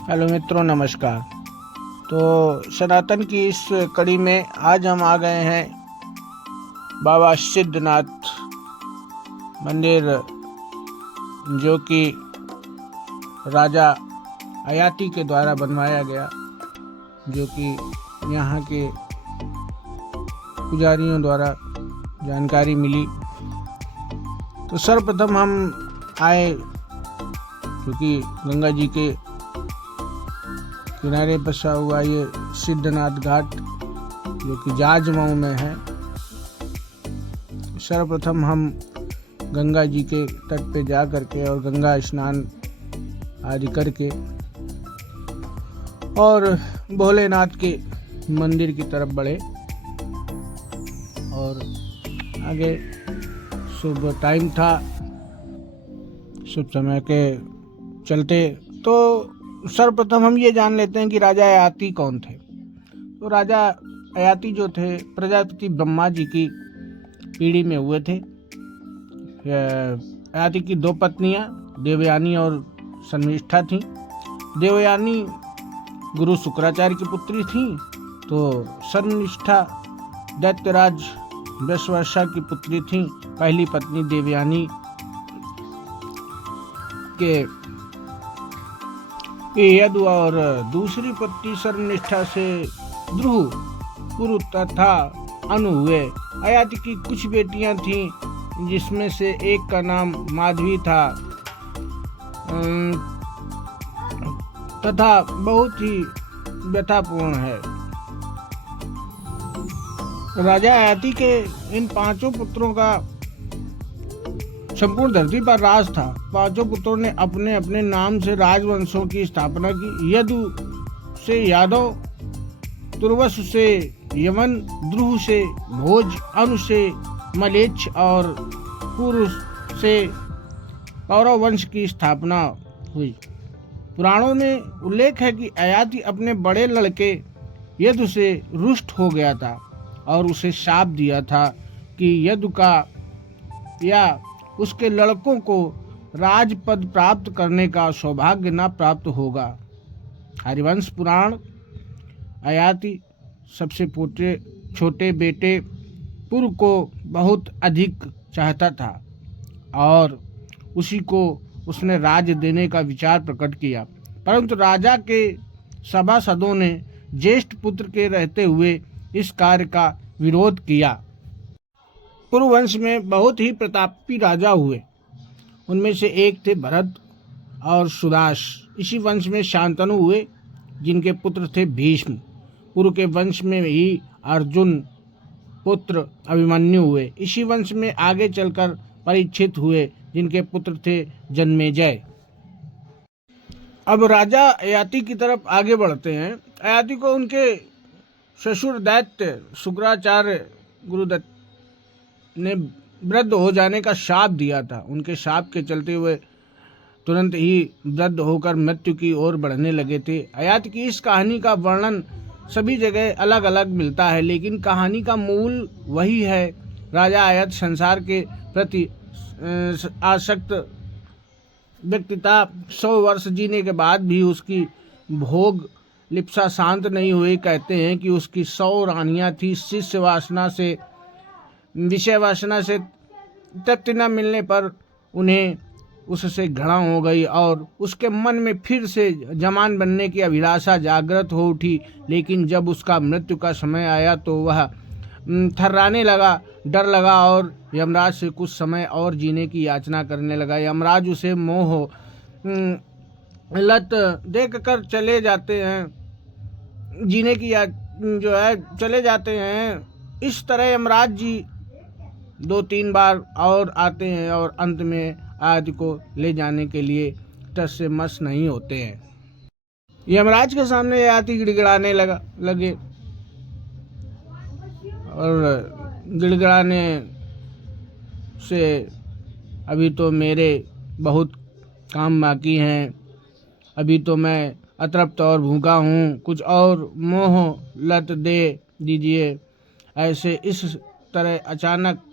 Hello मित्रों, नमस्कार। तो सनातन की इस कड़ी में आज हम आ गए हैं बाबा सिद्धनाथ मंदिर, जो कि राजा अयाती के द्वारा बनवाया गया, जो कि यहाँ के पुजारियों द्वारा जानकारी मिली। तो सर्वप्रथम हम आए, क्योंकि गंगा जी के किनारे बसा हुआ ये सिद्धनाथ घाट, जो कि जाजमऊ में है। सर्वप्रथम हम गंगा जी के तट पे जा करके और गंगा स्नान आदि करके और भोलेनाथ के मंदिर की तरफ बढ़े। और आगे सुबह टाइम था, शुभ समय के चलते तो सर्वप्रथम हम ये जान लेते हैं कि राजा अयाती कौन थे। तो राजा अयाती जो थे, प्रजापति ब्रह्मा जी की पीढ़ी में हुए थे। अयाती की दो पत्नियां देवयानी और शर्मिष्ठा थीं। देवयानी गुरु शुक्राचार्य की पुत्री थीं, तो शर्मिष्ठा दैत्यराज वैश्वानर की पुत्री थीं। पहली पत्नी देवयानी के यदु और दूसरी पत्नी शर्मिष्ठा से ध्रुव, पुरु तथा अनु हुए। अयाती की कुछ बेटियां थीं, जिसमें से एक का नाम माधवी था तथा बहुत ही व्यथापूर्ण है। राजा अयाती के इन पांचों पुत्रों का संपूर्ण धरती पर राज था। पांचों पुत्रों ने अपने अपने नाम से राजवंशों की स्थापना की। यदु से यादव, तुर्वस से यमन, ध्रुव से भोज, अनु से मलेच्छ और पुरुष से कौरव वंश की स्थापना हुई। पुराणों में उल्लेख है कि अयाती अपने बड़े लड़के यदु से रुष्ट हो गया था और उसे शाप दिया था कि यदु का या उसके लड़कों को राजपद प्राप्त करने का सौभाग्य न प्राप्त होगा। हरिवंश पुराण अयाती सबसे छोटे बेटे पुरु को बहुत अधिक चाहता था और उसी को उसने राज्य देने का विचार प्रकट किया, परंतु राजा के सभासदों ने ज्येष्ठ पुत्र के रहते हुए इस कार्य का विरोध किया। पुरुवंश में बहुत ही प्रतापी राजा हुए। उनमें से एक थे भरत और सुदास। इसी वंश में शांतनु हुए, जिनके पुत्र थे भीष्म। पुरु के वंश में ही अर्जुन पुत्र अभिमन्यु हुए। इसी वंश में आगे चलकर परीक्षित हुए, जिनके पुत्र थे जन्मेजय। अब राजा अयाती की तरफ आगे बढ़ते हैं। अयाती को उनके ससुर दैत्य शुक्राचार्य गुरुदत्त ने वृद्ध हो जाने का शाप दिया था। उनके शाप के चलते हुए तुरंत ही वृद्ध होकर मृत्यु की ओर बढ़ने लगे थे। अयाती की इस कहानी का वर्णन सभी जगह अलग अलग मिलता है, लेकिन कहानी का मूल वही है। राजा अयाती संसार के प्रति आसक्त व्यक्ति था। 100 वर्ष जीने के बाद भी उसकी भोग लिप्सा शांत नहीं हुई। कहते हैं कि उसकी 100 रानियां थी। विषय वासना से तृप्ति न मिलने पर उन्हें उससे घृणा हो गई और उसके मन में फिर से जमान बनने की अभिलाषा जागृत हो उठी। लेकिन जब उसका मृत्यु का समय आया तो वह थर्राने लगा, डर लगा और यमराज से कुछ समय और जीने की याचना करने लगा। यमराज उसे मोह लत देख कर चले जाते हैं, जीने की जो है चले जाते हैं। इस तरह यमराज जी 2-3 बार और आते हैं और अंत में आदि को ले जाने के लिए टस से मस नहीं होते हैं। यमराज के सामने आदि गिड़गिड़ाने लगे और गिड़गिड़ाने से अभी तो मेरे बहुत काम बाकी हैं, अभी तो मैं अतृप्त और भूखा हूँ, कुछ और मोह लत दे दीजिए। ऐसे इस तरह अचानक